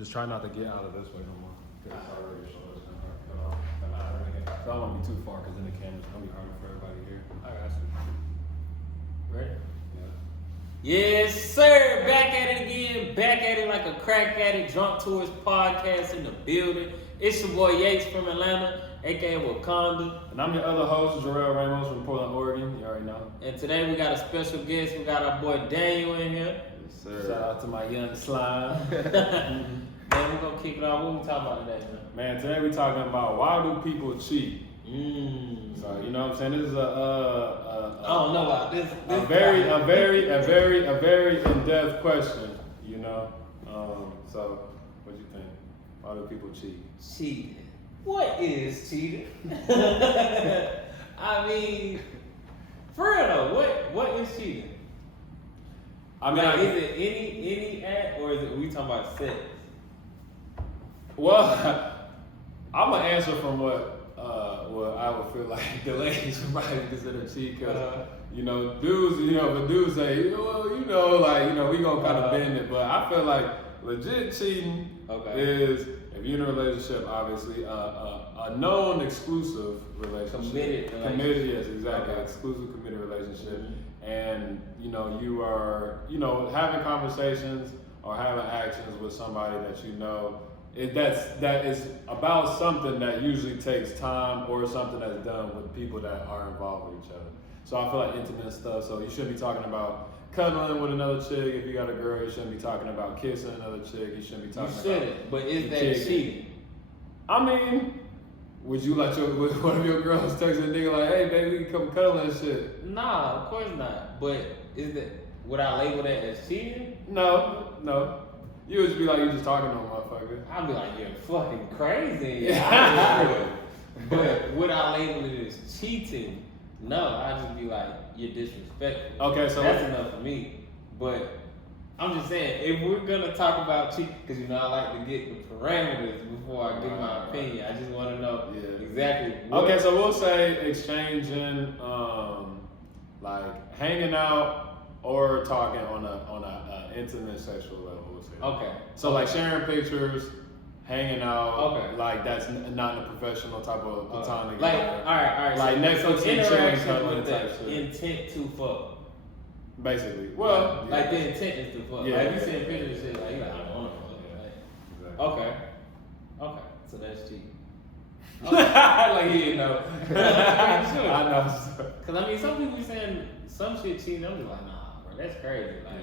Just try not to get out of this way no more. Because it's already short. It's gonna cut off. I don't want to be too far because then the camera's gonna be hard for everybody here. I got you. Ready? Yeah. Yes, sir. Back at it again. Back at it like a crack addict. Drunk Tourist podcast in the building. It's your boy Yates from Atlanta, aka Wakanda. And I'm your other host, Jarrell Ramos from Portland, Oregon. You already know. And today we got a special guest. We got our boy Daniel in here. Yes, sir. Shout out to my young slime. Man, we're gonna kick it off. What we talking about today, man? Man, today we talking about why do people cheat? So you know what I'm saying? This is I don't know about this. a very in-depth question. You know. So what do you think? Why do people cheat? Cheating. What is cheating? I mean, for real though, what is cheating? I mean, Like, is it any act or is it we talking about sex? well, I'm gonna answer from what I would feel like the ladies would probably consider cheat because you know dudes, but dudes say, well, we gonna kind of bend it, but I feel like legit cheating is if you're in a relationship, obviously a known exclusive relationship, committed, yes, exactly, exclusive committed relationship, and you are having conversations or having actions with somebody that you know. That is about something that usually takes time or something that's done with people that are involved with each other. So I feel like intimate stuff. So you shouldn't be talking about cuddling with another chick. If you got a girl, you shouldn't be talking about kissing another chick. You shouldn't be talking about. But is that cheating? I mean, would you let one of your girls text a nigga like, "Hey, baby, we can come cuddle and shit"? Nah, of course not. But would I label that as cheating? No. You would just be like, you just talking to a motherfucker. I'd be like, you're fucking crazy. But would I label it as cheating? No, I'd just be like, you're disrespectful. Okay, so that's enough for me. But I'm just saying, if we're gonna talk about cheating, because I like to get the parameters before I give my opinion. I just want to know exactly. Okay, so we'll say exchanging, like hanging out or talking on a intimate sexual level. We'll say. Okay. So like sharing pictures, hanging out. Okay. Like that's not in a professional type of platonic. Like all right. Like so Netflix and chilling, interaction cuddling with type the shit. intent to fuck. Basically. Well. Like the intent is to fuck. Yeah. Like you send pictures and shit, like you're like, I don't want to fuck. Right? Exactly. Okay. So that's cheating. Like you know. Sure. I know. Cause I mean, some people be saying some shit cheating. I'm just like, nah, bro, that's crazy. Like,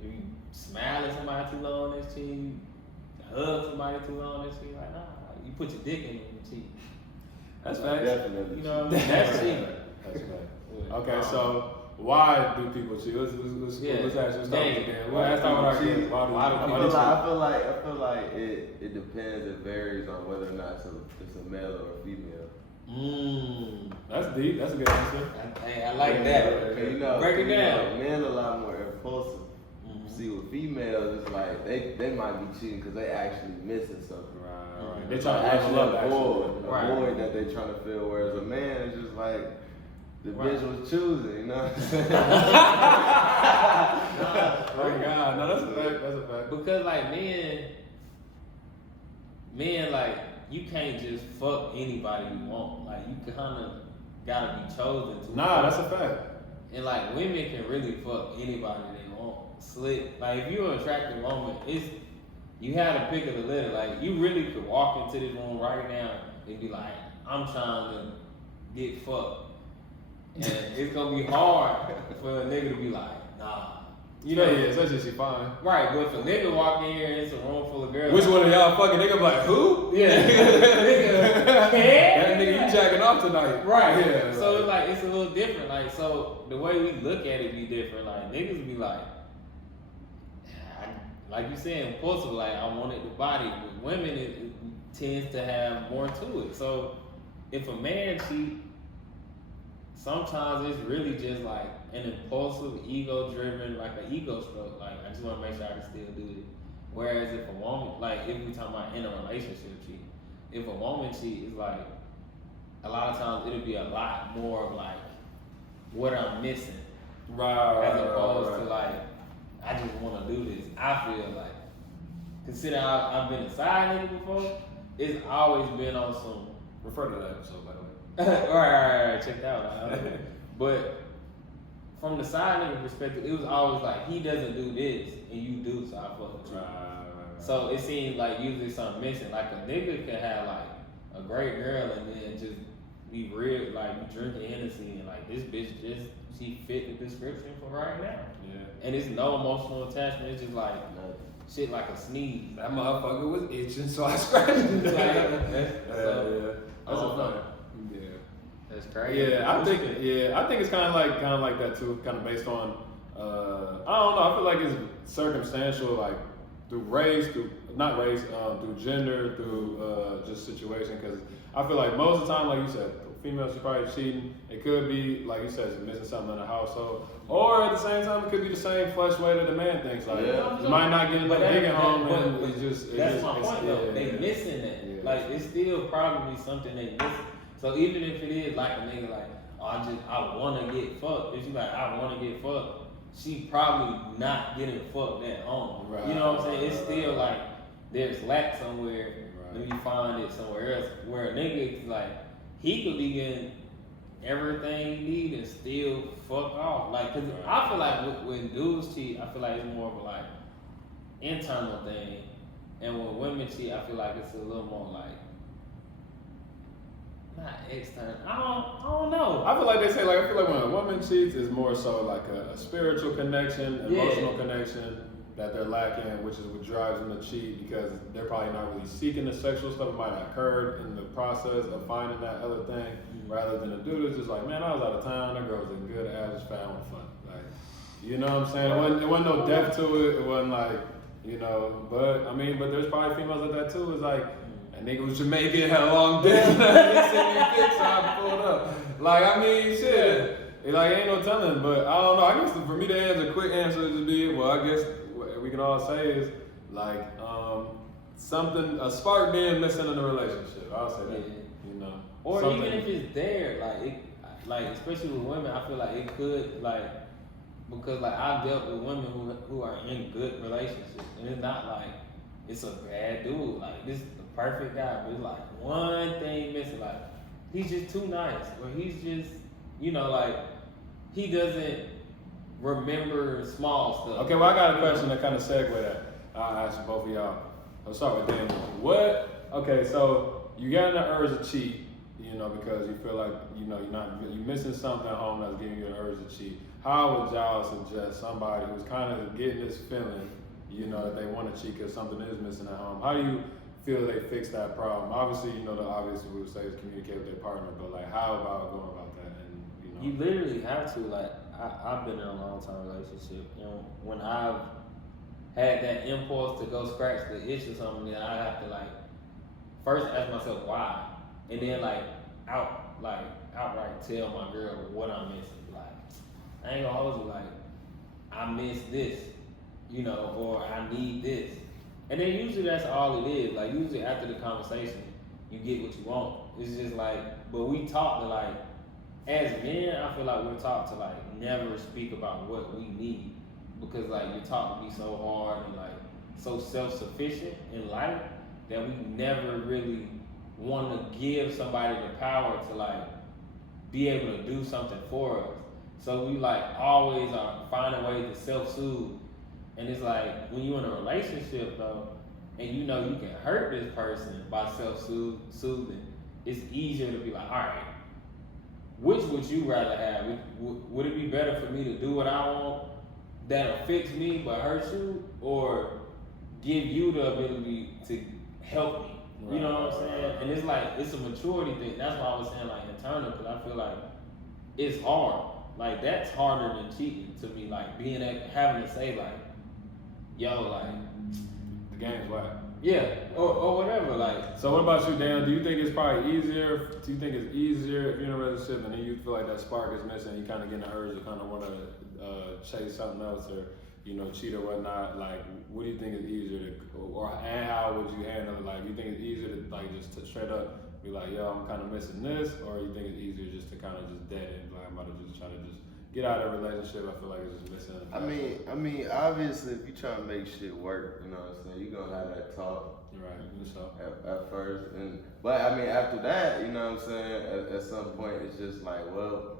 if you smile at somebody too long, that's cheating. Hug somebody too long, that's cheating. Like, nah, you put your dick in it and cheat. That's facts. Definitely. You know what I mean? That's cheating. That's right. Okay, so why do people cheat? Let's ask you again. Why do people cheat? I feel like it depends. It varies on whether or not it's a male or a female. That's deep. That's a good answer. Hey, I like that. Break it down. Men a lot more impulsive. See, with females, it's like they might be cheating because they actually missing something. Right. They They try try to actually level up. avoid that they trying to fill. Whereas a man is just like the bitch was choosing, you know what I'm saying? Oh God, no, that's a fact. That's a fact. Because like men like you can't just fuck anybody you want. Like you kind of gotta be chosen to. Nah, that's a fact. And like women can really fuck anybody they want. Slick. Like if you're an attractive woman, you had to pick of the litter. Like you really could walk into this room right now and be like, I'm trying to get fucked. And it's gonna be hard for a nigga to be like, nah. Especially she fine. Right, but if a nigga walk in here and it's a room full of girls. Which one of y'all fucking nigga be like, who? Yeah. That nigga you jacking off tonight. Right. Yeah. So it's like it's a little different. Like so the way we look at it be different. Like niggas be like you said, impulsive, like I wanted the body. With women it tends to have more to it. So if a man cheat, sometimes it's really just like an impulsive, ego-driven, like an ego stroke. Like I just want to make sure I can still do it. Whereas if a woman, like if we talking about in a relationship cheat, if a woman cheat, it's like a lot of times it'll be a lot more of like what I'm missing, Right. as opposed to like I just want to do this. I feel like considering I've been a side nigga before, it's always been on some. Refer to that episode, by the way. Right, check that out. But from the side nigga perspective, it was always like he doesn't do this and you do, so I fuck with you. Right. So it seems like usually something missing. Like a nigga can have like a great girl and then just be real, like drinking Hennessy and like this bitch just she fit the description for right now. Yeah. And it's no emotional attachment. It's just like shit like a sneeze. That motherfucker was itching, so I scratched it. That's a fact. Yeah. That's crazy. Yeah, I think it's kind of like that too. Kind of based on I don't know. I feel like it's circumstantial, like through race, through gender, through just situation. Because I feel like most of the time, like you said, females are probably cheating. It could be like you said, missing something in the household, or at the same time, it could be the same flesh way that the man thinks. Like you might not get enough digging home, and it's just that's my point though. They missing that. Yeah. Like it's still probably something they missing. So even if it is like a nigga like, oh, I wanna get fucked. If you like, I wanna get fucked, she probably not getting fucked at home. Right. You know what I'm saying? It's still like there's lack somewhere. Right. Then you find it somewhere else. Where a nigga is like, he could be getting everything he need and still fuck off. Like, cause I feel like when dudes cheat, I feel like it's more of a like internal thing, and when women cheat, I feel like it's a little more like. Not external. I don't know. I feel like they say I feel like when a woman cheats, it's more so like a spiritual connection, emotional connection that they're lacking, which is what drives them to cheat because they're probably not really seeking the sexual stuff. It might have occurred in the process of finding that other thing, rather than a dude who's just like, man, I was out of town, that girl was a good average found fun. Like, you know what I'm saying? It wasn't no depth to it. It wasn't like, you know, but there's probably females like that too. It's like, that nigga was Jamaican, had a long dick, he sent me pics, so I pulled up. Like, I mean, shit. It like ain't no telling, but I don't know. I guess for me to answer, a quick answer would just be, well, I guess what we can all say is like a spark being missing in the relationship. I'll say that, you know. Or something. even if it's there, like especially with women, I feel like it could because like I've dealt with women who are in good relationships, and it's not like it's a bad dude. Like this is the perfect guy, but it's like one thing missing. Like he's just too nice, or he's just like he doesn't remember small stuff. Okay, well I got a question that kind of segue that I'll ask both of y'all. I'll start with Daniel. Okay, so you got in the urge to cheat, because you feel like you're missing something at home that's giving you the urge to cheat. How would y'all suggest somebody who's kind of getting this feeling, that they want to cheat because something is missing at home? How do you feel they fix that problem? Obviously, the obvious we would say is communicate with their partner, but like how about going about that? And you literally have to. Like I've been in a long-term relationship, and when I've had that impulse to go scratch the itch or something, then I have to first ask myself why, and then outright tell my girl what I'm missing. Like I ain't gonna hold you, I miss this, or I need this. And then usually that's all it is. Like usually after the conversation, you get what you want. It's just but we talk to as men, I feel like we're taught to never speak about what we need, because you're taught to be so hard and so self-sufficient in life that we never really want to give somebody the power to be able to do something for us. So we always are finding ways to self-soothe. And it's when you're in a relationship though, and you can hurt this person by self-soothing, it's easier to be all right, which would you rather have? Would it be better for me to do what I want that'll fix me but hurt you, or give you the ability to help me? Right. You know what I'm saying? And it's it's a maturity thing. That's why I was saying internal, because I feel it's hard. That's harder than cheating to me. Having to say yo, the game's whack. Yeah, or whatever. So what about you, Dan? Do you think it's probably easier? Do you think it's easier if you're in a relationship and then you feel like that spark is missing, you kind of get an urge to kind of want to chase something else or cheat or whatnot? What do you think is easier and how would you handle it? Do you think it's easier to just to straight up be yo, I'm kind of missing this, or you think it's easier just to kind of just dead it, I'm about to just try to just get out of a relationship, I feel like it's just missing. I mean, obviously, if you try to make shit work, you know what I'm saying, you're gonna have that talk. Right, so. At first, but I mean, after that, you know what I'm saying, at some point, it's just like, well,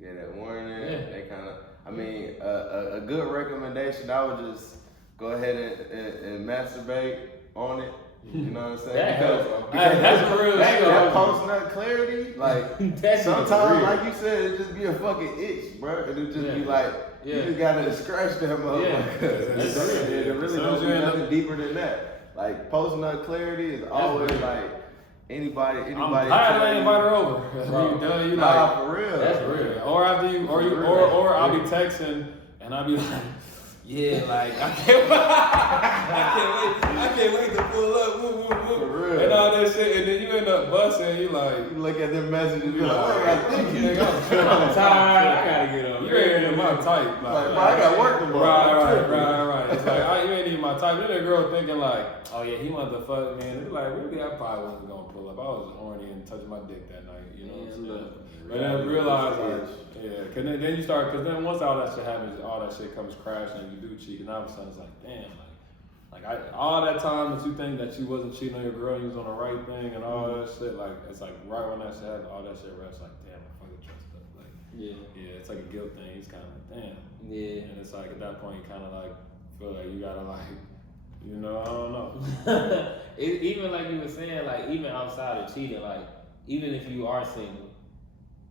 get that warning. Yeah. They kind of, I mean, a good recommendation, I would just go ahead and masturbate on it. You know what I'm saying? That helps. That's real. That post nut clarity, like That's sometimes, real. like you said, it just be a fucking itch, bro. It'll just be like, you Yeah. just gotta scratch that motherfucker. Yeah. That's real. It really As soon don't as be you end nothing up- deeper than that. Like post nut clarity is always real. like anybody. I'm Tired tired of invite her over. When you done, you like, for real. That's for real. Or after you, or I'll be texting and I'll be like, yeah, like I can't wait to pull up, woo, woo, woo, For real. and all that shit, and then you end up busting. You like, You look at them messages, you you like, like, what I think you nigga, I'm I'm tired. I gotta get up. You ain't even my type. Like, bro, I got work tomorrow. Right. It's like, you ain't even my type. Then that girl thinking like, oh yeah, he wanted to fuck me. And it's like, really, I probably wasn't gonna pull up. I was horny and touching my dick that night, you know what I'm saying? But then I realized, like, yeah, cause then you start, cause then once all that shit happens, all that shit comes crashing and you do cheat, and all of a sudden it's like, damn, all that time that you think that you wasn't cheating on your girl, you was on the right thing and all that shit, like, it's like right when that shit happened, all that shit rests, like, damn, I fucking trust up, like, yeah, it's like a guilt thing. It's kind of like, damn, and it's like at that point you kind of like feel like you gotta like, you know, I don't know. Even like you were saying, like even outside of cheating, like even if you are single,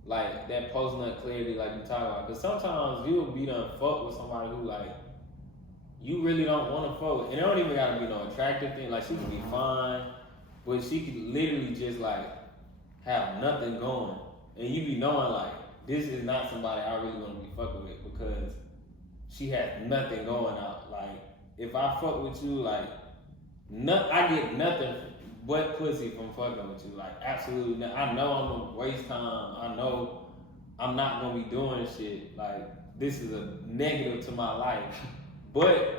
like that post nut clarity, like you talk about, because sometimes you'll be done fuck with somebody who like you really don't want to fuck with, and it don't even gotta be no attractive thing. Like she could be fine, but she could literally just like have nothing going, and you be knowing like this is not somebody I really want to be fucking with because she has nothing going out. Like if I fuck with you, like I get nothing but pussy from fucking with you. Like absolutely nothing. I know I'm gonna waste time. I know I'm not gonna be doing shit. Like this is a negative to my life. But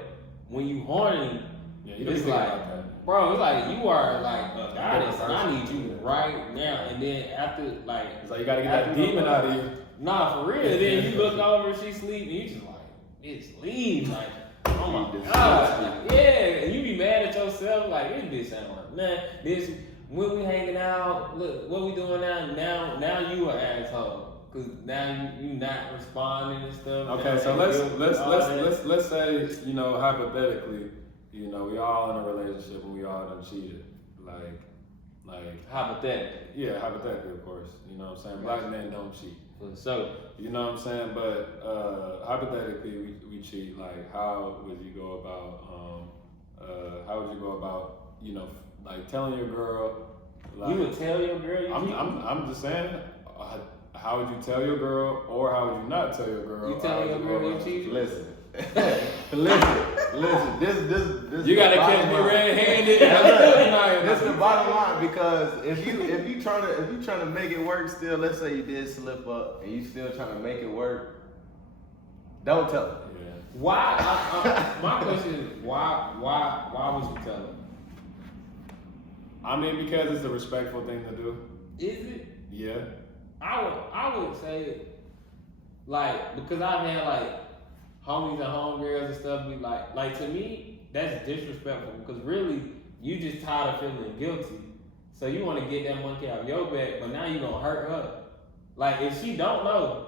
when you horny, it's like, bro, it's like you are like a goddess, and I need you right now. And then after, like, it's like you gotta get that demon out of you. Nah, for real. Then you look over and she sleep, and you just like, bitch, leave. Like, oh my god, yeah. And you be mad at yourself, like this bitch ain't like, man. This when we hanging out, look what we doing now. Now you an asshole. Cause now you not responding and stuff. Okay, so let's say, you know, hypothetically, you know, we all in a relationship and we all done cheated. Like hypothetically. Yeah, hypothetically, of course. You know what I'm saying? Black men don't cheat. So you know what I'm saying? But hypothetically we cheat. Like how would you go about you know, like telling your girl like, you would tell your girl you I'm just saying, how would you tell your girl, or how would you not tell your girl? You tell your girl you cheat? Listen. This you gotta catch me red-handed. This is the bottom line, because if you trying to make it work still, let's say you did slip up and you still trying to make it work, don't tell her. Yeah. Why? My question is why would you tell her? I mean, because it's a respectful thing to do. Is it? Yeah. I would say, like, because I've had like homies and homegirls and stuff be like to me that's disrespectful, because really you just tired of feeling guilty, so you want to get that monkey out of your back, but now you gonna hurt her. Like if she don't know,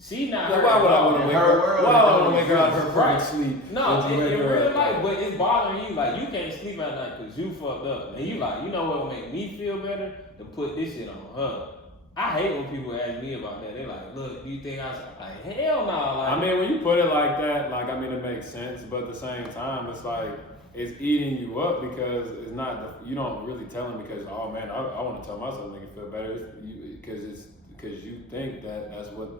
she not. Like, why would I want to make her? Why would I want to make her out of her Right. sleep? No, in real life, but it's bothering you. Like you can't sleep at night because you fucked up, and you like, you know what would make me feel better? To put this shit on her. I hate when people ask me about that. They're like, look, do you think I should? Like, hell no. Like, I mean, when you put it like that, like, I mean, it makes sense, but at the same time, it's like, it's eating you up, because it's not, you don't really tell them because, oh man, I want to tell myself to make it feel better, because you think that that's what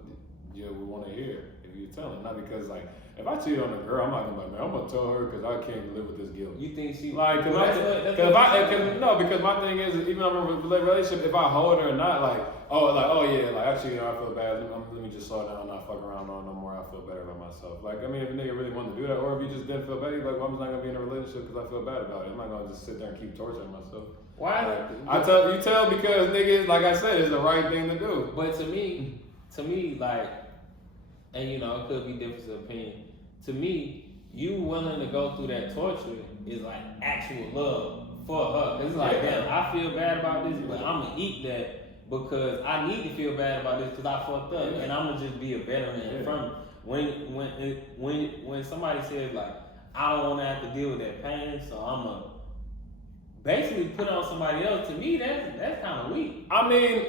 you would want to hear if you tell them, not because, like, if I cheat on a girl, I'm not gonna be like, man, I'm gonna tell her because I can't live with this guilt. you think she Like, because my thing is, even in a relationship, if I hold her or not, like, oh yeah, like actually, I feel bad. Let me just slow down, not fuck around no more. I feel better about myself. Like, I mean, if a nigga really wanted to do that, or if you just didn't feel bad, you're like, well, I'm just not gonna be in a relationship because I feel bad about it. I'm not gonna just sit there and keep torturing myself. Why? Like, you tell because niggas, like I said, it's the right thing to do. But to me, like, And you know, it could be difference of opinion. To me, you willing to go through that torture is like actual love for her. 'Cause it's like, damn, I feel bad about this, but I'm gonna eat that because I need to feel bad about this because I fucked up, and I'm gonna just be a better man from it. When somebody says like, I don't want to have to deal with that pain, so I'm gonna basically put it on somebody else. To me, that's kind of weak. I mean,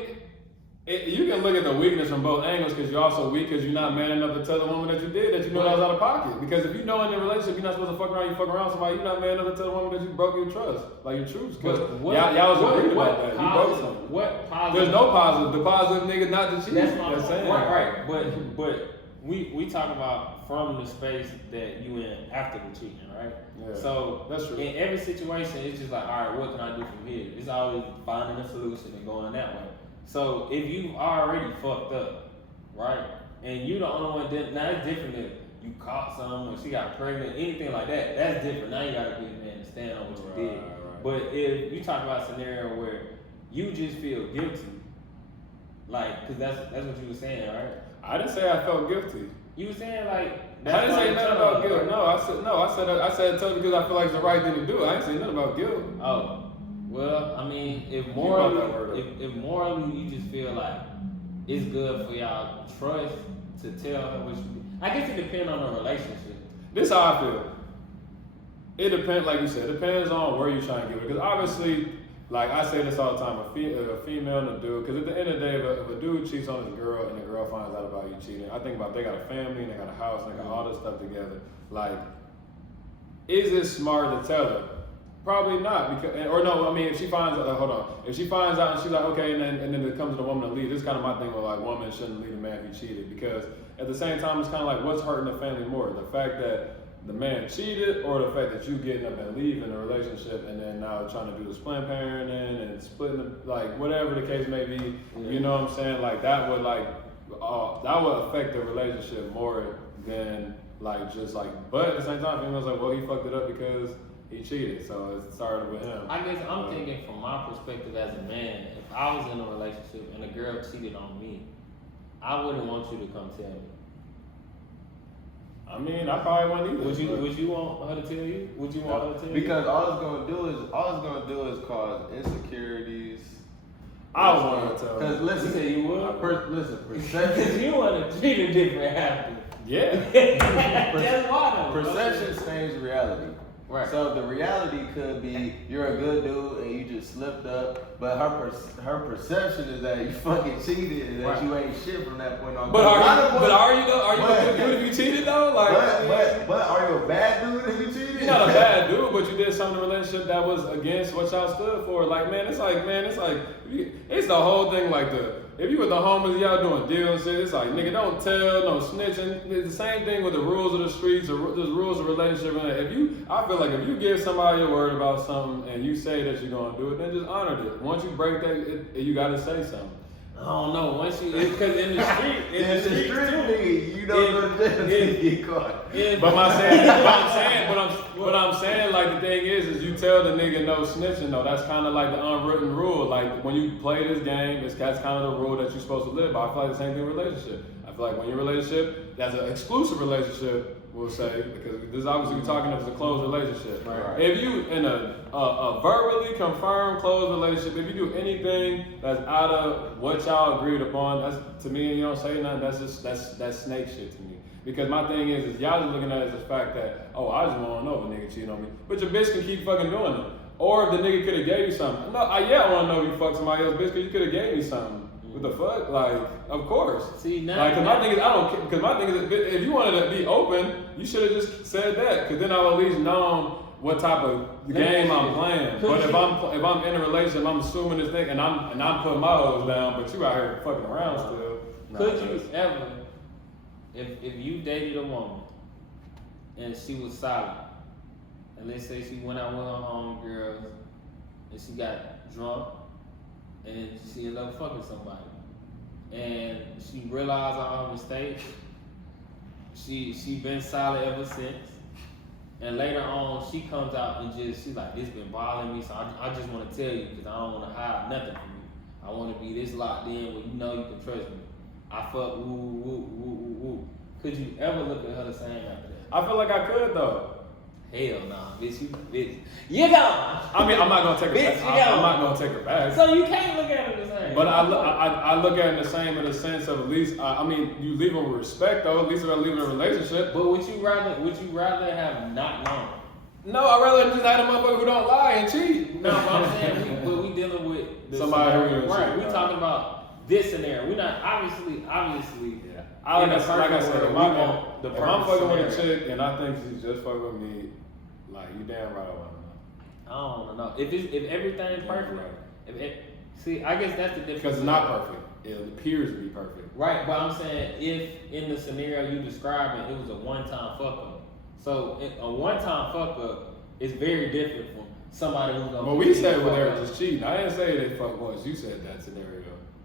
you can look at the weakness from both angles because you're also weak because you're not man enough to tell the woman that you did that you know that was out of pocket. Because if you know in a relationship you're not supposed to fuck around, you fuck around with somebody, you're not man enough to tell the woman that you broke your trust, like your truth. Because y'all was agreed about that. You broke something. What positive? There's no positive. The positive nigga not to cheat. That's what I'm saying. Right. But we talk about from the space that you in after the cheating, right? Yeah, so that's true. In every situation, it's just like, all right, what can I do from here? It's always finding a solution and going that way. So if you already fucked up, right, and you the only one, now it's different if you caught someone, she got pregnant, anything like that. That's different. Now you gotta be a man to stand on what you did. Right. But if you talk about a scenario where you just feel guilty, like, cause that's what you were saying, right? I didn't say I felt guilty. You were saying like I didn't say nothing about guilt. I said totally because I feel like it's the right thing to do. I didn't say nothing about guilt. Oh, well, I mean, if morally you just feel like it's good for y'all trust to tell her what you. I guess it depends on the relationship. This is how I feel. It depends, like you said, it depends on where you're trying to get it. Because obviously, like I say this all the time, a female and a dude, because at the end of the day, if a dude cheats on his girl and the girl finds out about you cheating, I think about they got a family and they got a house and they got all this stuff together. Like, is it smart to tell her? Probably not, because if she finds out, if she finds out and she's like, okay, and then it comes to the woman to leave. This is kind of my thing with like, women shouldn't leave a man if he cheated, because at the same time, it's kind of like, what's hurting the family more? The fact that the man cheated, or the fact that you getting up and leaving a relationship and then now trying to do the split parenting and splitting like whatever the case may be, you know what I'm saying? Like that would that would affect the relationship more than like just like, but at the same time, females like, well, he fucked it up because he cheated, so it started with him. I guess I'm thinking from my perspective as a man, if I was in a relationship and a girl cheated on me, I wouldn't want you to come tell me. I mean, I probably wouldn't either. Would you want her to tell you? Would you want her to tell you? Because all it's gonna do is cause insecurities. I would want her to tell. Because listen, you say you would. Listen, perception. You want to treat it different after. Yeah. That's why. Perception stains reality. Right. So the reality could be you're a good dude and you just slipped up, but her perception is that you fucking cheated and that you ain't shit from that point on. But are you though? Are you a good dude if you cheated though? Like, but are you a bad dude if you cheated? You're not a bad dude, but you did something in a relationship that was against what y'all stood for. Like, it's the whole thing. Like if you with the homies, y'all doing deals, it's like, nigga, don't tell, no snitching. It's the same thing with the rules of the streets, the rules of relationship. I feel like if you give somebody a word about something and you say that you're gonna do it, then just honor it. Once you break that, you gotta say something. I don't know. Once you, because in the street, nigga, you don't get caught. But I'm saying, like, the thing is you tell the nigga no snitching though. That's kind of like the unwritten rule. Like when you play this game, that's kind of the rule that you're supposed to live by. I feel like the same thing in a relationship. I feel like when you're in a relationship, that's an exclusive relationship, we'll say, because this is obviously we're talking if it's a closed relationship. Right. If you in a verbally confirmed closed relationship, if you do anything that's out of what y'all agreed upon, that's to me, and you don't say nothing, that's snake shit to me. Because my thing is y'all just looking at it as the fact that, oh, I just want to know if a nigga cheating on me. But your bitch can keep fucking doing it. Or if the nigga could have gave you something. No, I want to know if you fucked somebody else, bitch, because you could have gave me something. What the fuck? Like, of course. See, now, like, cause my thing is, I don't care. Because my thing is, if you wanted to be open, you should have just said that. Because then I would at least know what type of game I'm playing. But if I'm in a relationship, I'm assuming this thing, and I'm putting my hoes down, but you out here fucking around still. Could you ever, if you dated a woman and she was solid, and let's say she went out with her homegirls and she got drunk and she ended up fucking somebody, and she realized all her mistakes, she been solid ever since, and later on she comes out and she's like, it's been bothering me, so I just want to tell you because I don't want to hide nothing from you. I want to be this locked in where you know you can trust me. I fuck woo. Could you ever look at her the same after that? I feel like I could though. Hell nah, bitch. You gone. I mean, I'm not gonna take her Bitch, back. you I'm go. not gonna take her back. So you can't look at her the same. But I look at it the same in the sense of at least I mean you leave them with respect though. At least if I leave in a relationship. But would you rather have not known? No, I'd rather just have a motherfucker who don't lie and cheat. No, but I'm saying we dealing with the Somebody who scenario. is Right. cheat, We right. talking about this scenario. We're not obviously. Yeah. In the Like I perfect said, world, if we I'm, want the if I'm perfect fucking with a scenario. chick and I think she's just fucking with me, like you damn right I want to know. I don't know. If everything's perfect, Right. see, I guess that's the difference. Because it's not perfect. It appears to be perfect. Right, but I'm saying if in the scenario you describing it was a one-time fuck up, so a one-time fuck up is very different from somebody who's gonna. Well, we said fuck when they were up. just cheating. I didn't say they fuck once. You said that scenario.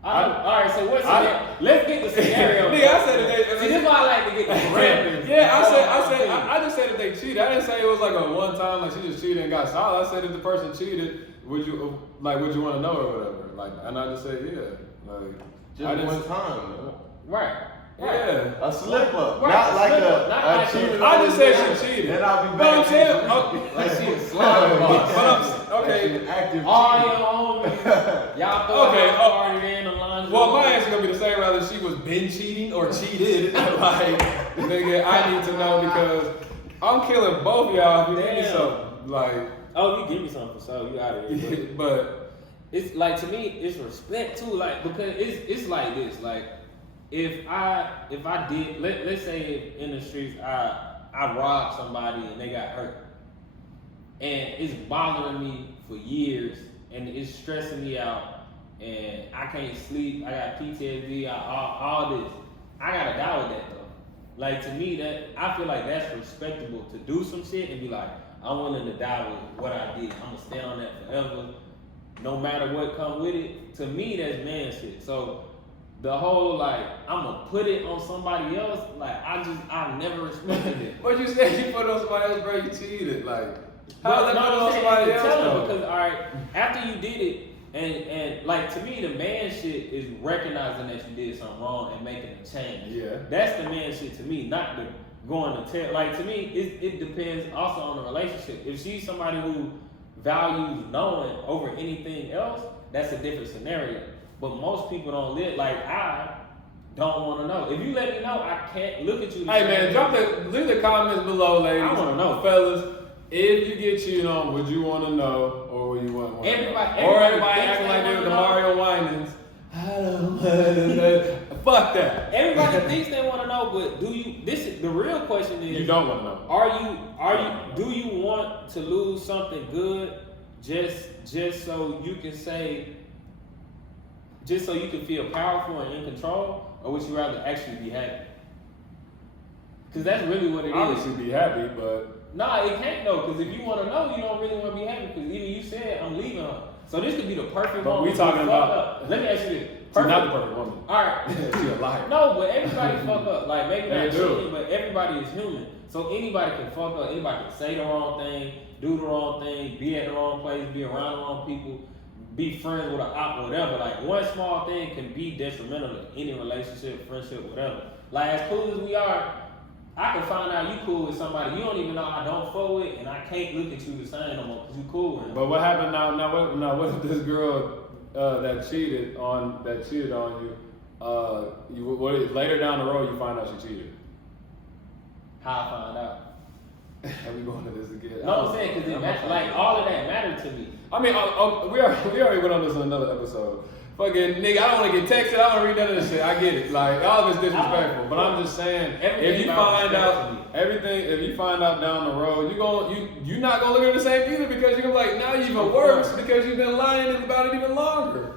All right, so what's let's get the scenario. Nigga, I said that See, this is why I like to get the parameters. Yeah, I just said that they cheated. I didn't say it was like a one time, like she just cheated and got solid. I said if the person cheated, would you want to know or whatever? Like, and I just said yeah, like Just I didn't- one time. Right. Yeah. A slip up, Right, not a like slip up, not like cheating. I just said she cheated. Then I'll be But back. I'm saying, like she she was was slime boss. But okay. Active All cheating. your homies, y'all throw Okay, a party in the lingerie. Well, my answer gonna be the same. Rather she was been cheating or cheated. Like, nigga, I need to know because I'm killing both of y'all. If you give me Damn. something, like, Oh, you give me something, so you out of here. but It's like to me, it's respect too. Like because it's like this. Like if I did let's say in the streets I robbed somebody and they got hurt, and it's bothering me for years and it's stressing me out and I can't sleep. I got PTSD. All this. I gotta die with that though. Like to me, that I feel like that's respectable to do some shit and be like, I'm willing to die with what I did. I'm gonna stand on that forever. No matter what come with it, to me that's man shit. So the whole like I'm gonna put it on somebody else, like I never respected it. what you said you put on somebody else, bro? You cheated. Like, But how they put it I'm on saying, somebody you can else? tell them Though? because all right, after you did it, and like to me the man shit is recognizing that you did something wrong and making a change. Yeah. That's the man shit to me, not the going to tell. Like to me, it depends also on the relationship. If she's somebody who values knowing over anything else, that's a different scenario. But most people don't live like I don't want to know. If you let me know, I can't look at you. the Hey same man, way. leave the comments below, ladies. I wanna know. fellas. If you get cheated on, would you want to know, or would you want to Everybody- know? Or everybody everybody thinks acting they like they wanna were the know. Mario Winans. I don't want to know. Fuck that. Everybody thinks they want to know, but do you? This is the real question is. You don't want to know. Are you? Do you want to lose something good just so you can say, just so you can feel powerful and in control, or would you rather actually be happy? Because that's really what it is. Obviously, be happy, but Nah, it can't though. Because if you want to know, you don't really want to be happy. Because even you said I'm leaving her, so this could be the perfect But moment. we talking to fuck about- up. Let me ask you this. she's not the perfect woman. All right. She's a liar. No, but everybody fuck up. Like maybe They not do. cheating, but everybody is human. So anybody can fuck up. Anybody can say the wrong thing, do the wrong thing, be at the wrong place, be around the wrong people, be friends with an op, whatever. Like one small thing can be detrimental to any relationship, friendship, whatever. Like as cool as we are, I can find out you cool with somebody you don't even know I don't fuck with, and I can't look at you the same no more because you cool with. But what happened now? Now what if this girl that cheated on you? Later down the road, you find out she cheated. How I find out. Are we going to this again? No, I'm saying because it matters. Like all of that mattered to me. I mean, we already went on this in another episode. Fucking nigga, I don't want to get texted. I don't want to read none of this shit. I get it. Like all of it's disrespectful. But I'm just saying, if you find out if you find out down the road, you're not gonna look at it the same either because you're gonna be like now you even worse because you've been lying about it even longer.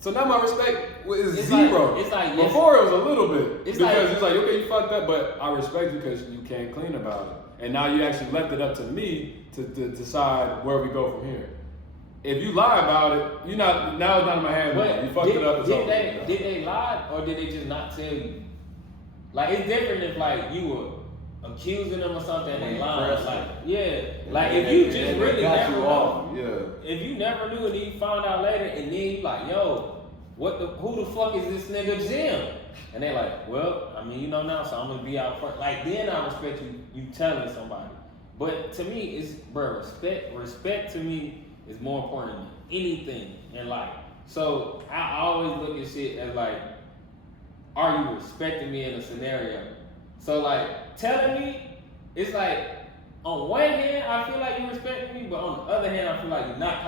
So now my respect is It's zero. like- it's like, yes. Before it was a little bit It's because like- it's like okay, you fucked up, but I respect you because you can't clean about it, and now you actually left it up to me to decide where we go from here. If you lie about it, now it's not in my hands. But You fucked it up. It's over. did they lie or did they just not tell you? Like it's different if like you were accusing them or something and they lied. Like yeah, like if you just really got never you know, off, yeah. if you never knew and then you found out later and then you like yo, who the fuck is this nigga Jim? And they like, well, I mean, you know now, so I'm gonna be out front. Like, then I respect you telling somebody. But to me, it's, bro, respect to me is more important than anything in life. So I always look at shit as like, are you respecting me in a scenario? So like, telling me, it's like, on one hand, I feel like you respect me, but on the other hand, I feel like you're not.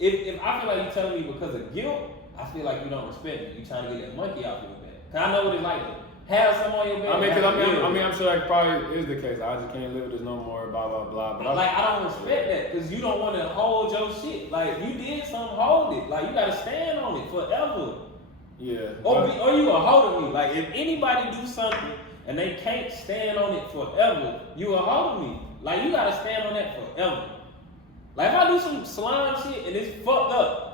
If I feel like you're telling me because of guilt, I feel like you don't respect me. You're trying to get that monkey out your back. Cause I know what it's like to have someone on your back. I mean, I'm sure that probably is the case. I just can't live with this no more. Blah blah blah. But like, I don't respect that because you don't want to hold your shit. Like, you did something, hold it. Like, you gotta stand on it forever. Yeah. Or you a hold of me. Like, if anybody do something and they can't stand on it forever, you a hold of me. Like, you gotta stand on that forever. Like, if I do some slime shit and it's fucked up,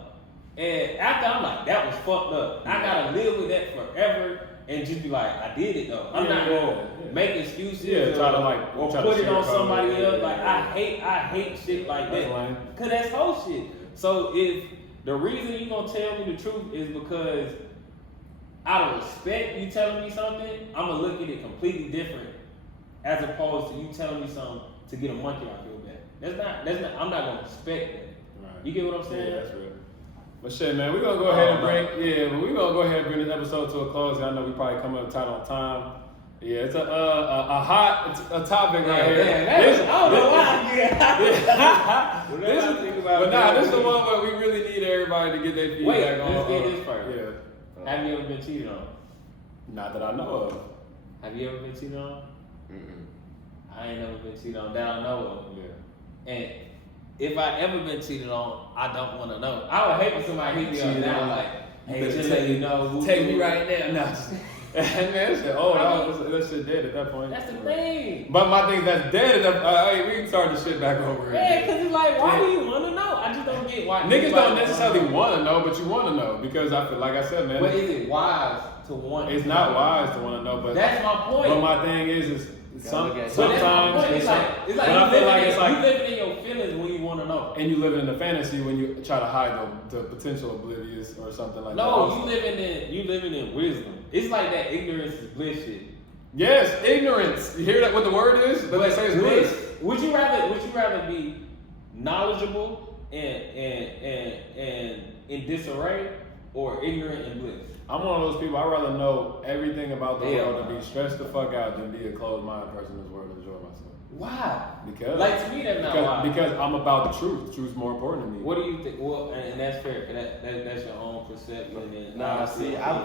and after I'm like, that was fucked up, I gotta live with that forever and just be like, I did it though. I'm not gonna make excuses try to like or put it on somebody else. Like, I hate shit like that. Cause that's whole shit. So if the reason you gonna tell me the truth is because out of respect you telling me something, I'm gonna look at it completely different as opposed to you telling me something to get a monkey out your back. That's not, I'm not gonna respect that. Right. You get what I'm saying? Yeah, that's real. But shit, man, we're gonna go ahead and bring this episode to a close. I know we probably come up tight on time. Yeah, it's a hot topic right here. I don't know why. This is the one where we really need everybody to get their feedback on. Let's get this first. Yeah. Have you ever been cheated on? Not that I know of. Have you ever been cheated on? Mm-mm. I ain't never been cheated on that I know of. Yeah. And if I ever been cheated on, I don't want to know. I would hate for somebody hit me up now like, hey, just let you know. Take me right now. No. Man, that shit, that shit dead at that point. That's the thing. But my thing that's dead at that hey, we can start the shit back over again. Yeah, because it's like, why do you want to know? I just don't get why. Niggas don't necessarily want to know, but you want to know because I feel like I said, man. But is it wise to want? It's not wise to want to know, but that's my point. But my thing is sometimes it's like you living in your feelings when you want to know, and you living in the fantasy when you try to hide the potential oblivious or something like that. No, you living in wisdom. It's like that ignorance is bliss shit. Yes, ignorance. You hear that? What the word is? That they say is bliss. Would you rather be knowledgeable and in disarray or ignorant and bliss? I'm one of those people. I'd rather know everything about the world and be stressed the fuck out than be a closed-minded person in this world and enjoy myself. Why? Because like to me that's not why. Because I'm about the truth. The truth's more important to me. What do you think? Well, and that's fair. Cause that's your own perception. Nah, see, I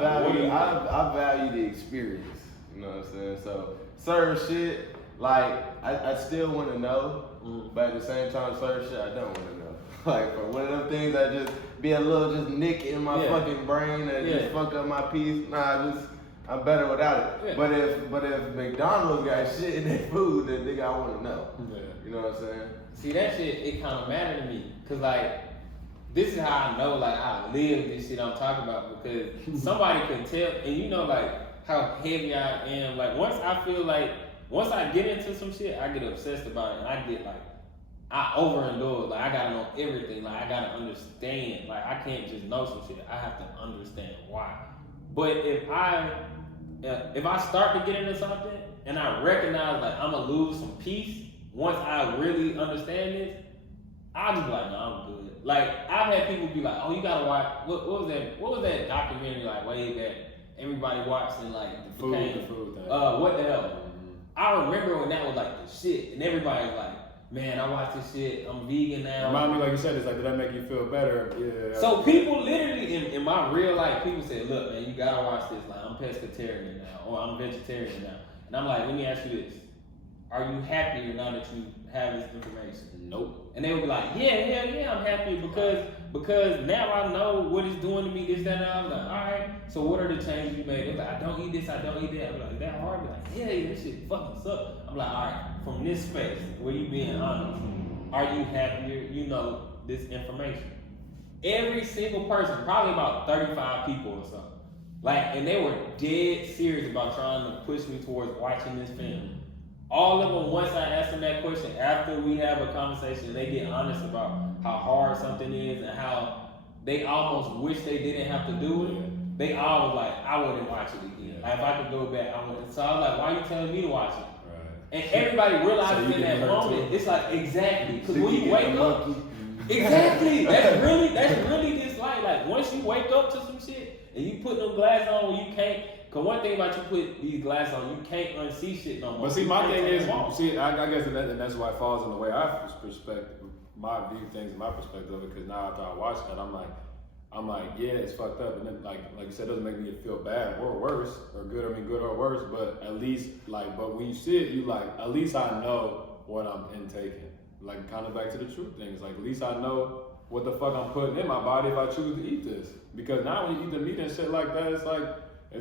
value the experience. You know what I'm saying? So certain shit, like I still want to know, but at the same time, certain shit I don't want to know. Like for one of them things that just be a little just nick in my fucking brain and just fuck up my peace. Nah, I'm better without it. Yeah. But if McDonald's got shit in their food, then nigga I want to know. Yeah. You know what I'm saying? See that shit, it kind of matter to me, cause like this is how I know like I live this shit I'm talking about because somebody can tell, and you know like how heavy I am. Like once I get into some shit, I get obsessed about it, and I get like. I overindulge, like I gotta know everything, like I gotta understand, like I can't just know some shit, I have to understand why. But if I start to get into something and I recognize like I'm gonna lose some peace once I really understand this, I'll just be like, no, I'm good. Like I've had people be like, oh, you gotta watch what was that documentary like way back everybody watching like the food thing. What the hell? I remember when that was like the shit and everybody was like, man, I watch this shit. I'm vegan now. Remind me, like you said, it's like, did that make you feel better? Yeah. So people literally in my real life, people say, look, man, you gotta watch this. Like, I'm pescatarian now, or I'm vegetarian now. And I'm like, let me ask you this: are you happier now that you have this information? Nope. And they would be like, yeah, I'm happy because now I know what it's doing to me, this, that, and I was like, all right. So what are the changes you made? They're like, I don't eat this, I don't eat that. I'm like, is that hard? They're like, yeah, this shit fucking sucks. I'm like, all right, from this space where you being honest, are you happier? You know this information. Every single person, probably about 35 people or something, like, and they were dead serious about trying to push me towards watching this film. All of them, once I ask them that question, after we have a conversation, they get honest about how hard something is and how they almost wish they didn't have to do it. They all was like, I wouldn't watch it again. Like if I could go back, I wouldn't. So I was like, why are you telling me to watch it? And everybody realizes in that moment, it's like exactly because when you wake up, exactly that's really this like once you wake up to some shit and you put them glasses on, you can't. Cause one thing about you put these glasses on, you can't unsee shit no more. But see, my thing is, I guess that's why it falls in the way I my view things, my perspective of it. Because now after I watch that, I'm like, yeah, it's fucked up, and then like you said, it doesn't make me feel bad or worse or good. I mean, good or worse, but at least but when you see it, you like, at least I know what I'm intaking. Like kind of back to the truth things. Like at least I know what the fuck I'm putting in my body if I choose to eat this. Because now when you eat the meat and shit like that, it's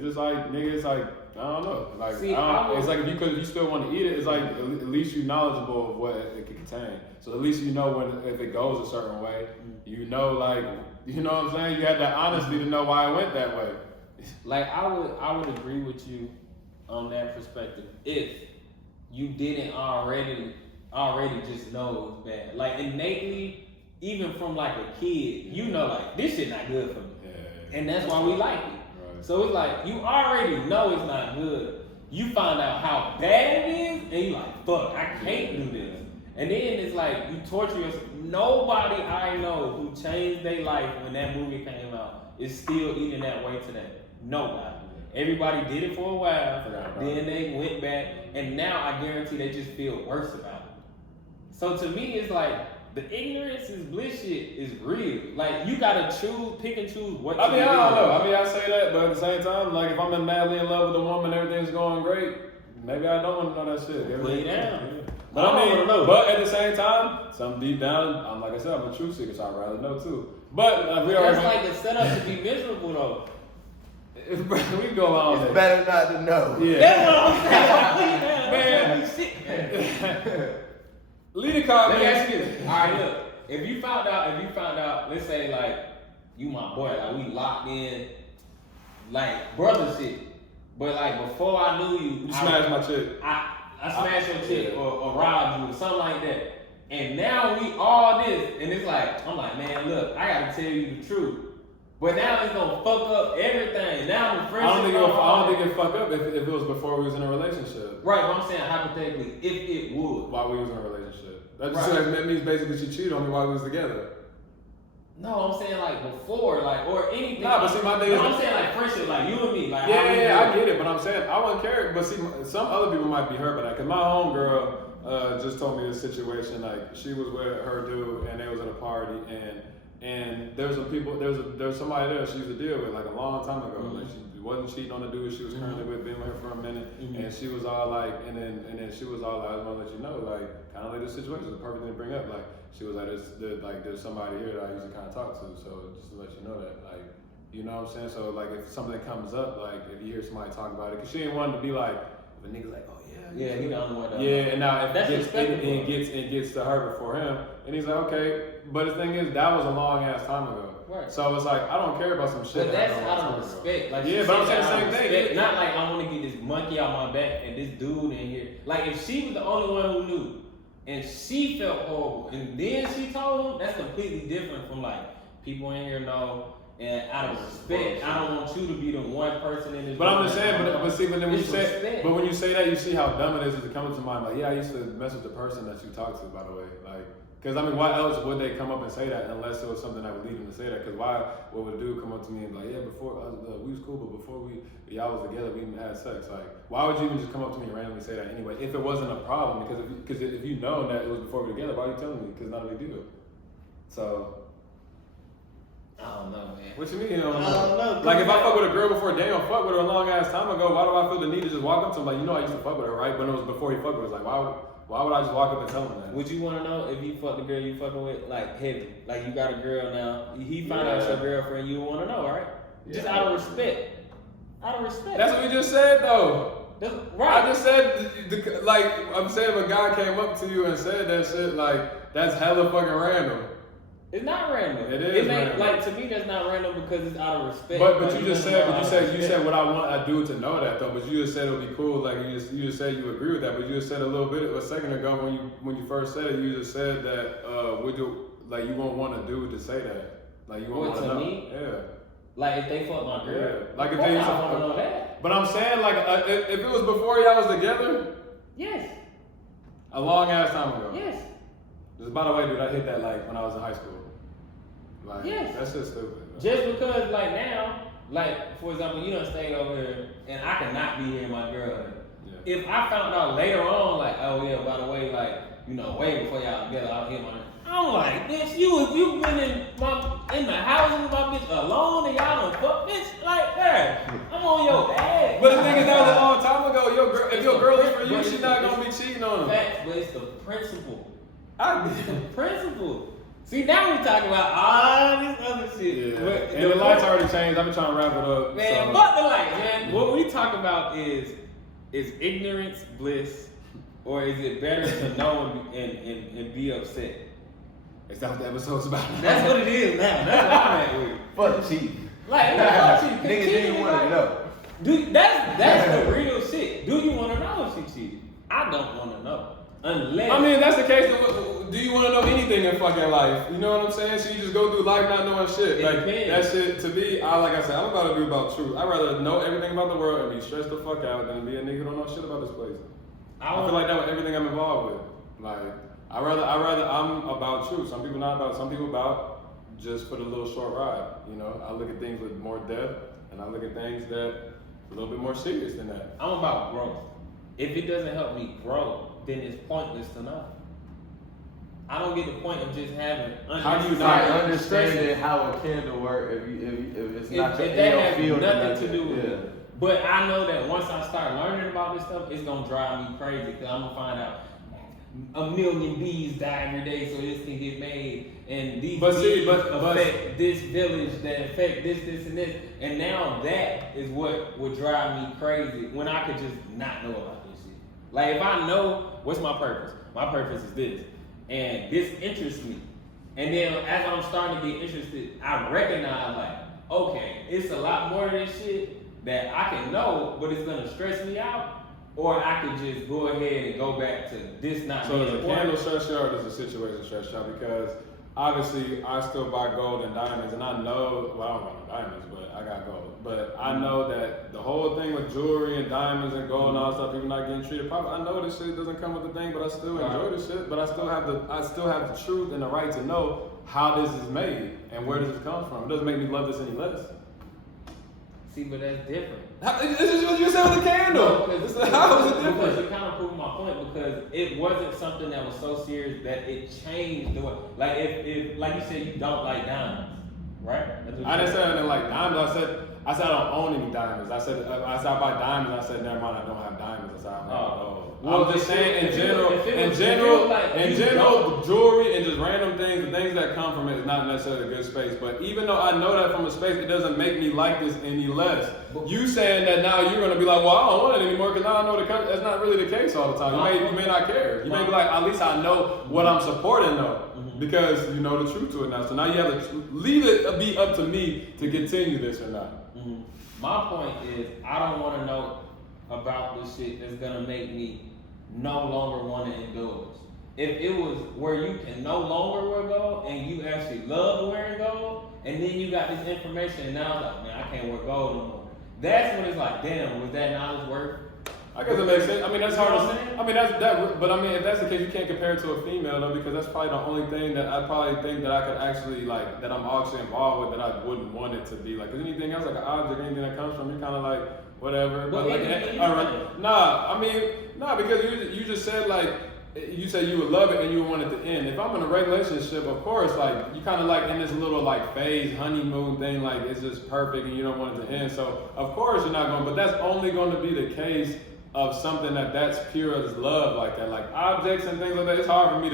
just like nigga, it's like I don't know. Like see, it's like if you still want to eat it, it's like at least you're knowledgeable of what it can contain. So at least you know if it goes a certain way, you know like. You know what I'm saying? You had that honesty to know why it went that way. Like I would agree with you on that perspective if you didn't already just know it was bad. Like innately, even from like a kid, you know like this shit not good for me. Yeah. And that's why we like it. Right. So it's like you already know it's not good. You find out how bad it is, and you like, fuck, I can't do this. And then it's like you torture yourself. Nobody I know who changed their life when that movie came out is still eating that way today. Nobody. Everybody did it for a while, then they went back, and now I guarantee they just feel worse about it. So to me, it's like the ignorance is bliss shit is real. Like you gotta pick and choose what. I mean, I don't know. I mean, I say that, but at the same time, like if I'm madly in love with a woman, everything's going great. Maybe I don't want to know that shit. Lay down. But I mean, but at the same time, some deep down, I'm like I said, I'm a truth seeker, so I'd rather know too. But that's like a setup to be miserable though. We go on. It's better not to know. Yeah. That's what I'm saying. Man. Lead the comment. Let me ask you this. All right, look. If you found out, let's say like you my boy, like we locked in, like brother shit. But like before I knew you, you smashed my chick. I smashed your chick or robbed you or something like that. And now we all this, and it's like, I'm like, man, look, I gotta tell you the truth. But now it's gonna fuck up everything. Now the friendship. I don't think it fuck up if it was before we was in a relationship. Right, but I'm saying hypothetically, if it would. While we was in a relationship. That means basically she cheated on me while we was together. No, I'm saying like before, like or anything. Nah, but see my thing is. I'm saying like friendship, like you and me, like yeah, I get it, but I'm saying I wouldn't care. But see, some other people might be hurt by that. Cause my homegirl just told me this situation. Like she was with her dude, and they was at a party, and there was some people, there was somebody there she used to deal with like a long time ago. Mm-hmm. Like she wasn't cheating on the dude she was currently with, been with her for a minute, and she was all like, and then she was all like, I just want to let you know, like kind of like this situation is the perfect thing to bring up, like. She was like, there's somebody here that I used to kind of talk to, so just to let you know that, like, you know what I'm saying? So, like, if something comes up, like, if you hear somebody talk about it, because she didn't want to be like, if a nigga's like, oh, yeah, he don't know what. Yeah, and now if that's it gets to her before him, and he's like, okay, but the thing is, that was a long ass time ago. Right. So it's like, I don't care about some shit. But that's out of respect. Like, yeah, but I'm saying the same thing. Not like I want to get this monkey out my back and this dude in here. Like, if she was the only one who knew, and she felt horrible, and then she told him, that's completely different from like people in here know, and out of respect, I don't want you to be the one person in this. But I'm just saying, but see, but then when you say, respect. But when you say that, you see how dumb it is to come to mind. Like, yeah, I used to mess with the person that you talked to, by the way, like. Because, I mean, why else would they come up and say that unless it was something that would lead them to say that? Because why would a dude come up to me and be like, yeah, before we was cool, but before y'all was together, we even had sex. Like, why would you even just come up to me and randomly say that anyway? If it wasn't a problem, because if you know that it was before we were together, why are you telling me? Because not a big deal. So. I don't know, man. What you mean you don't know? I don't know. Like, if I fuck with a girl before Daniel fucked with her a long ass time ago, why do I feel the need to just walk up to him? Like, you know I used to fuck with her, right? But it was before he fucked with her. It's like, why would I just walk up and tell him that? Would you want to know if you fucked the girl you fucking with, like, heavy? Like, you got a girl now, he found out your girlfriend, you want to know, right? Yeah. Just out of respect. Out of respect. That's what we just said, though. Right. I just said, like, I'm saying if a guy came up to you and said that shit, like, that's hella fucking random. It's not random. It is random. Like, to me, that's not random because it's out of respect. But you said what I want a dude to know that though. But you just said it would be cool. Like you just said you agree with that. But you just said a second ago when you first said it, you just said that you won't want a dude to say that. Like you What, want to to know? me? Yeah. Like if they fuck my girl. Yeah. Like if Of they course used to I want to fuck. know that. But I'm saying like if it was before y'all was together, Yes. a long ass time ago. Yes. Just by the way, dude, I hit that like when I was in high school. Like Yes. that's just stupid. Just because like now, like for example, you done stayed over here and I cannot be here with my girl. Yeah. If I found out later on, like, oh yeah, by the way, like, you know, way before y'all together, I'll hit my. I'm like, bitch, you been in the house with my bitch alone and y'all done fuck, bitch, like that. I'm on your ass. But the thing is, that was a long time ago. Your girl, if your girl is for you, But she's not gonna be cheating on him. Facts, but it's the principle. I The principle. See, now we talking about all this other shit. Yeah. But And the lights already changed. I've been trying to wrap it up. Man, so. fuck the lights, man. What we talk about is ignorance bliss, or is it better to know and be upset? Is that what the episode's about? That's what it is now. That's what I'm at with. Fuck cheating. Like, fuck you. 'Cause Niggas cheating didn't is want to like- know. That's the real shit. Do you want to know if she cheated? I don't want to know. Unless. I mean, if that's the case, then do you want to know anything in fucking life? You know what I'm saying? So you just go through life not knowing shit. It Like depends. that shit to me, like I said, I'm about to be about truth. I'd rather know everything about the world and be stressed the fuck out than be a nigga who don't know shit about this place. I feel like that with everything I'm involved with. Like I'm about truth. Some people not about. Some people about just for the little short ride. You know, I look at things with more depth, and I look at things that a little bit more serious than that. I'm about growth. If it doesn't help me grow, then it's pointless to know. I don't get the point of just having. How do you Not not understanding how a candle works if it's not If your that AO has field or nothing to do with yeah. it. But I know that once I start learning about this stuff, it's gonna drive me crazy because I'm gonna find out a million bees die every day so this can get made, and these But see, bees but- affect this village that affect this, and this, and now that is what would drive me crazy when I could just not know about this shit. Like if I know what's my purpose, my purpose is this, and this interests me, and then as I'm starting to get interested, I recognize like, okay, it's a lot more to this shit that I can know, but it's gonna stress me out. Or I could just go ahead and go back to this not So being does a important. candle stress you out or does the situation stress you out? Because obviously I still buy gold and diamonds, and I know, well, I don't got no diamonds, but I got gold. But I know that the whole thing with jewelry and diamonds and gold and all that stuff, people not getting treated properly. I know this shit doesn't come with the thing, but I still enjoy this shit. But I still have the truth and the right to know how this is made and where does it come from. It doesn't make me love this any less. See, but that's different. This is what you said with the candle. How is it different? Because you kind of proved my point because it wasn't something that was so serious that it changed the way. Like if like you said, you don't like diamonds, right? That's what I you didn't said. say I didn't like diamonds. I said I don't own any diamonds. I said I buy diamonds. I said never mind. I don't have diamonds. I said I don't have gold. Well, I'm just if saying it- in general, if it in was- general, if it was like in you general, don't- jewelry and just random things, the things that come from it is not necessarily a good space. But even though I know that from a space, it doesn't make me like this any less. You saying that now you're gonna be like, well, I don't want it anymore because now I know that's not really the case all the time. You may not care. You may be like, at least I know what I'm supporting though. Because you know the truth to it now. So now you have to leave it be up to me to continue this or not. Mhm. My point is, I don't want to know about this shit that's gonna make me no longer want to indulge. If it was where you can no longer wear gold and you actually love wearing gold, and then you got this information and now it's like, man, I can't wear gold no more. That's when it's like, damn, was that knowledge worth? I guess it makes sense. I mean, that's hard You know to what I'm say. saying? I mean, that's that. But I mean, if that's the case, you can't compare it to a female though, because that's probably the only thing that I probably think that I could actually like that I'm actually involved with that I wouldn't want it to be like. Cause anything else, like an object, anything that comes from, you're kind of like whatever. But like, because you just said like. You said you would love it and you would want it to end. If I'm in a relationship, of course, like you kind of like in this little like phase honeymoon thing, like it's just perfect and you don't want it to end. So of course you're not going, but that's only going to be the case of something that's pure as love like that. Like objects and things like that, it's hard for me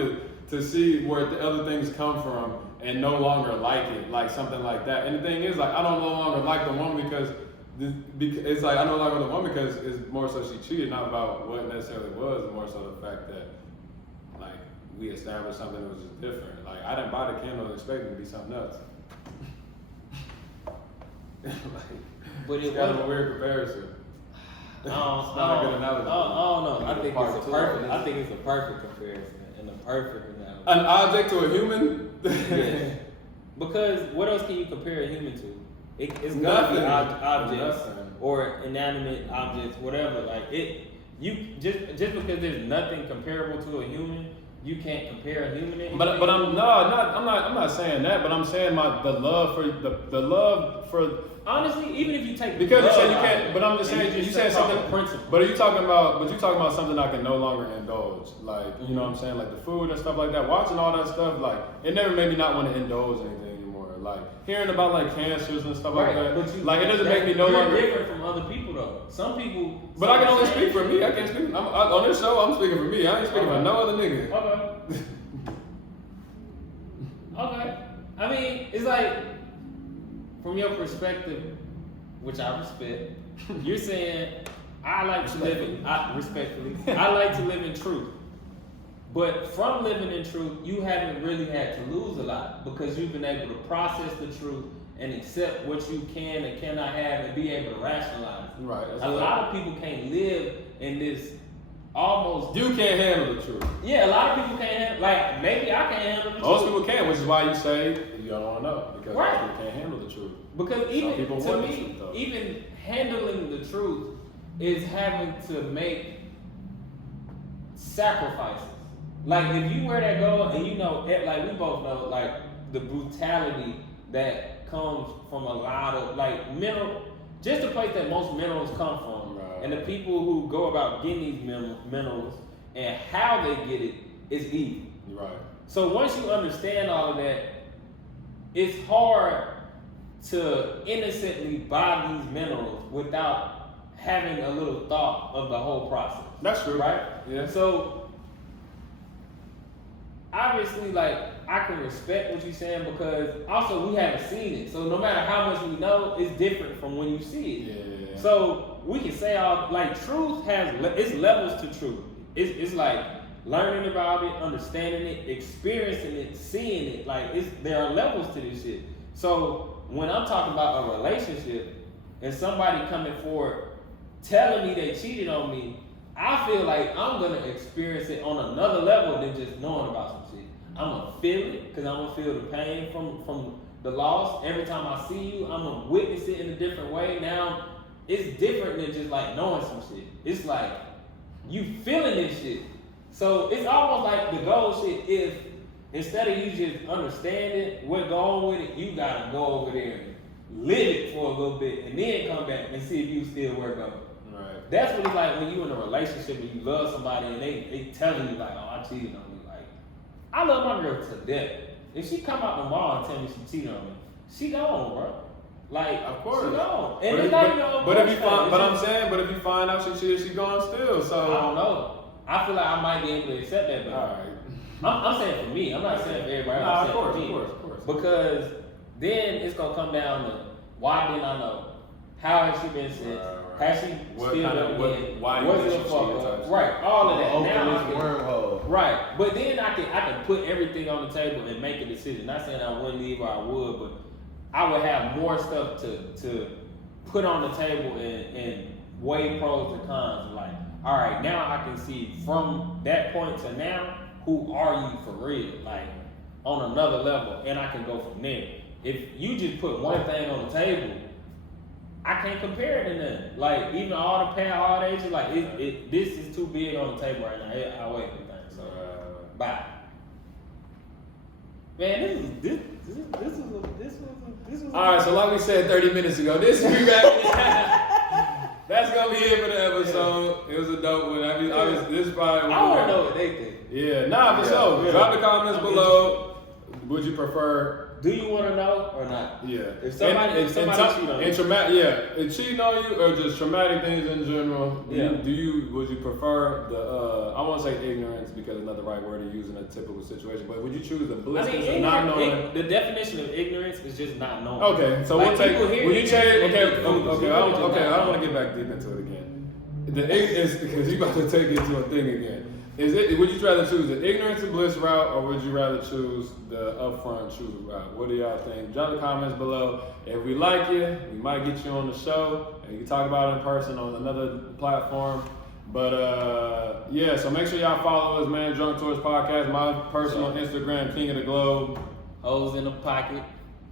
to see where the other things come from and no longer like it, like something like that. And the thing is, like I don't no longer like the woman because it's like I no longer like the woman because it's more so she cheated, not about what necessarily was, more so the fact that like we established something that was just different. Like I didn't buy the candle expecting it to be something else. Like, But it it's kind of a wasn't. weird comparison. I don't, It's not a good analogy. I don't know. I think Part it's a two, perfect. isn't I it? think it's a perfect comparison and a perfect analogy. An object to a human? Yes. Because what else can you compare a human to? It's Nothing. gonna be objects Nothing. or inanimate objects, whatever. Like you just because there's nothing comparable to a human, you can't compare a human to anything. But I'm not saying that. But I'm saying the love for. Honestly, even if you take Because you love said you out can't, of but it, I'm just and saying you just said talk something. principle. But you're talking about something I can no longer indulge, like you know what I'm saying, like the food and stuff like that. Watching all that stuff, like it never made me not want to indulge anything anymore. Like hearing about like cancers and stuff like that, but like it doesn't make me no you're longer. different from other people though. Some people. But I can only speak for me. I can't speak. On this show, I'm speaking for me. I ain't speaking for no other nigga. Okay. Okay. I mean, it's like from your perspective, which I respect, you're saying I like to live in respectfully. I like to live in truth. But from living in truth, you haven't really had to lose a lot because you've been able to process the truth and accept what you can and cannot have and be able to rationalize it. Right. A lot of people can't live in this almost. You can't handle the truth. Yeah, a lot of people can't handle. Like maybe I can't handle the truth. Most people can, which is why you say you don't want to know because Right. most people can't handle the truth. Because Some even people to want the me, truth, though. even handling the truth is having to make sacrifices. Like if you wear that gold and you know, like we both know, like the brutality that comes from a lot of like just the place that most minerals come from, Right. and the people who go about getting these minerals and how they get it is evil. Right. So once you understand all of that, it's hard to innocently buy these minerals without having a little thought of the whole process. That's true. Right? Yeah. So obviously, like, I can respect what you're saying because also we haven't seen it. So no matter how much we know, it's different from when you see it. Yeah. So we can say truth has it's levels to truth. It's like learning about it, understanding it, experiencing it, seeing it. Like there are levels to this shit. So when I'm talking about a relationship and somebody coming forward telling me they cheated on me, I feel like I'm gonna experience it on another level than just knowing about some shit. I'm gonna feel it because I'm gonna feel the pain from the loss. Every time I see you, I'm gonna witness it in a different way. Now it's different than just like knowing some shit. It's like you feeling this shit. So it's almost like the goal shit is instead of you just understanding what go on with it, you gotta go over there and live it for a little bit and then come back and see if you still work on it. Right. That's what it's like when you in a relationship and you love somebody and they telling you like, oh, I cheated on you. Like, I love my girl to death. If she come out tomorrow and tell me she cheated on me, she gone, bro. Like, Of course. she gone. And But it's not even no if you bullshit. find, It's but just- I'm saying, but if you find out she cheated, she gone still. I So. don't know. I feel like I might be able to accept that, but All right. I'm saying for me. I'm not saying for everybody else. Nah, I'm of saying course, for me. of course. Because then it's gonna come down to why didn't I know? How has she been since? Right. Has she What still kind of- done what- it? why Was did it she a cheat fuck type up? shit? Right, all of that. Open Now I this can, wormhole. right, but then I can put everything on the table and make a decision. Not saying I wouldn't leave or I would, but I would have more stuff to put on the table and weigh pros and cons. Like, all right, now I can see from that point to now, who are you for real? Like, on another level, and I can go from there. If you just put one thing on the table, I can't compare it to nothing. Like, even all the past, all the ages, like, this is too big on the table right now. I wait for things. So, bye. Man, this was. All right, so like we said 30 minutes ago, this is we back. That's gonna be it for the episode. It was a dope one. I mean, this is probably. I want to know what they think. Yeah, nah, for sure. Yeah. Drop the comments below. Would you prefer? Do you want to know or not? Yeah. If somebody cheat on you. and traumatic, yeah, and cheating on you or just traumatic things in general. Yeah. Would you prefer the? I won't say ignorance because it's not the right word to use in a typical situation. But would you choose the I blissness mean, of not knowing? the definition of ignorance is just not knowing. Okay, so Like, we'll take. people hear Will you ignorance change? and Okay, they think foolish. okay, You really just I not don't want know. to get back deep into it again. The ignorance because you about to take it to a thing again. Would you rather choose the ignorance and bliss route, or would you rather choose the upfront truth route? What do y'all think? Drop the comments below. If we like you, we might get you on the show, and you can talk about it in person on another platform. But yeah, so make sure y'all follow us, man. Drunk Tours Podcast, my personal Instagram, King of the Globe. Hoes in the pocket.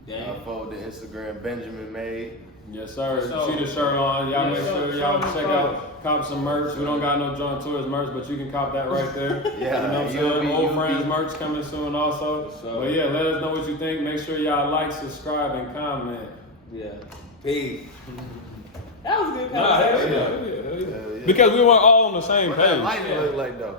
Damn. Follow the Instagram Benjamin made. Yes, sir. So- See the shirt on. Y'all Yeah, make sure show y'all them check the out, cop some merch. We don't got no John Tours merch, but you can cop that right there. Yeah, you know what I'm you'll saying? be- Old you'll Friends be- merch coming soon also. So- But yeah, let us know what you think. Make sure y'all like, subscribe, and comment. Yeah. Peace. That was a good Nah, conversation. hell yeah. Hell yeah. Because we weren't all on the same What that page. light look like though?